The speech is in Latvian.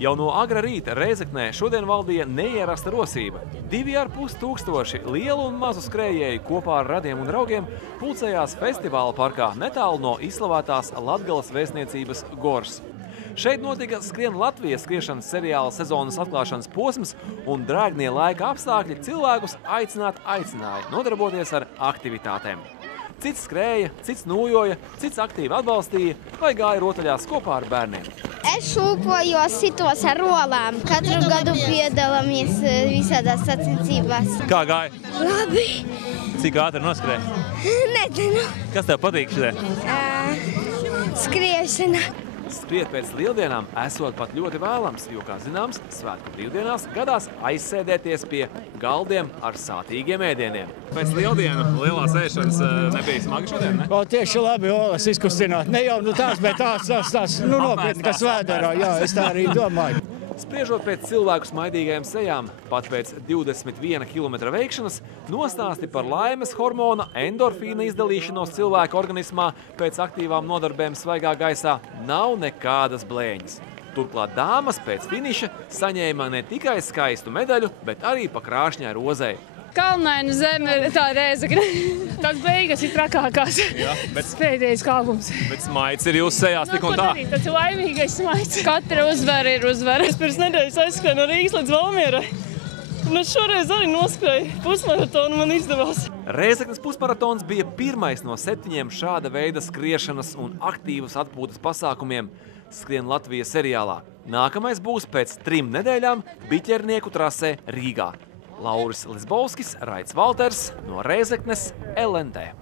Jau no agra rīta Rēzeknē šodien valdīja neierasta rosība. 2,5 tūkstoši lielu un mazu skrējēju kopā ar radiem un draugiem pulcējās festivāla parkā netālu no izslavētās Latgales vēstniecības Gors. Šeit notika Skrien Latvijas skriešanas seriāla sezonas atklāšanas posms, un drēgnie laika apstākļi cilvēkus aicināja nodarboties ar aktivitātēm. Cits skrēja, cits nojoja, cits aktīvi atbalstīja vai gāja rotaļās kopā ar bērniem. Es šūpojos, sitos ar rolām. Katru gadu piedalāmies visādās sacensībās. Kā gāja? Labi. Cik ātri noskrēja? Nezinu. Kas tev patīk šodien? Skriešana. Skriet pēc lieldienām esot pat ļoti vēlams, jo, kā zināms, svētku brīvdienās gadās aizsēdēties pie galdiem ar sātīgiem ēdieniem. Pēc lieldienu lielās ēšanas nebija smagi šodien, ne? Tieši labi, olas izkustināt. Ne jau tās, bet tās nopietni, kas vēderā. Jā, es tā arī domāju. Spriežot pēc cilvēku smaidīgajām sejām, pat pēc 21 km veikšanas, nostāsti par laimes hormona endorfīna izdalīšanos cilvēku organismā pēc aktīvām nodarbēm svaigā gaisā nav nekādas blēņas. Turklāt dāmas pēc finiša saņēma ne tikai skaistu medaļu, bet arī pa krāšņai rozei. Kalnaina zeme, tā Rēzekne. Tās beigas ir trakākās. Jā, bet pēdējais kāpums. Bet smaids ir jūsu sejās tik un tā. Tas ir laimīgais smaids. Katra uzvara ir uzvara. Es pirms nedēļas aizskrēju no Rīgas līdz Valmierai. Un es šoreiz arī noskrēju pusmaratonu, man izdevās. Rēzeknes pusmaratons bija pirmais no 7 šāda veida skriešanas un aktīvas atpūtas pasākumiem Skrien Latvijas seriālā. Nākamais būs pēc 3 nedēļām Biķernieku trasē Rīgā. Lauris Lisbovskis, Raits Valters no Rēzeknes, LNT.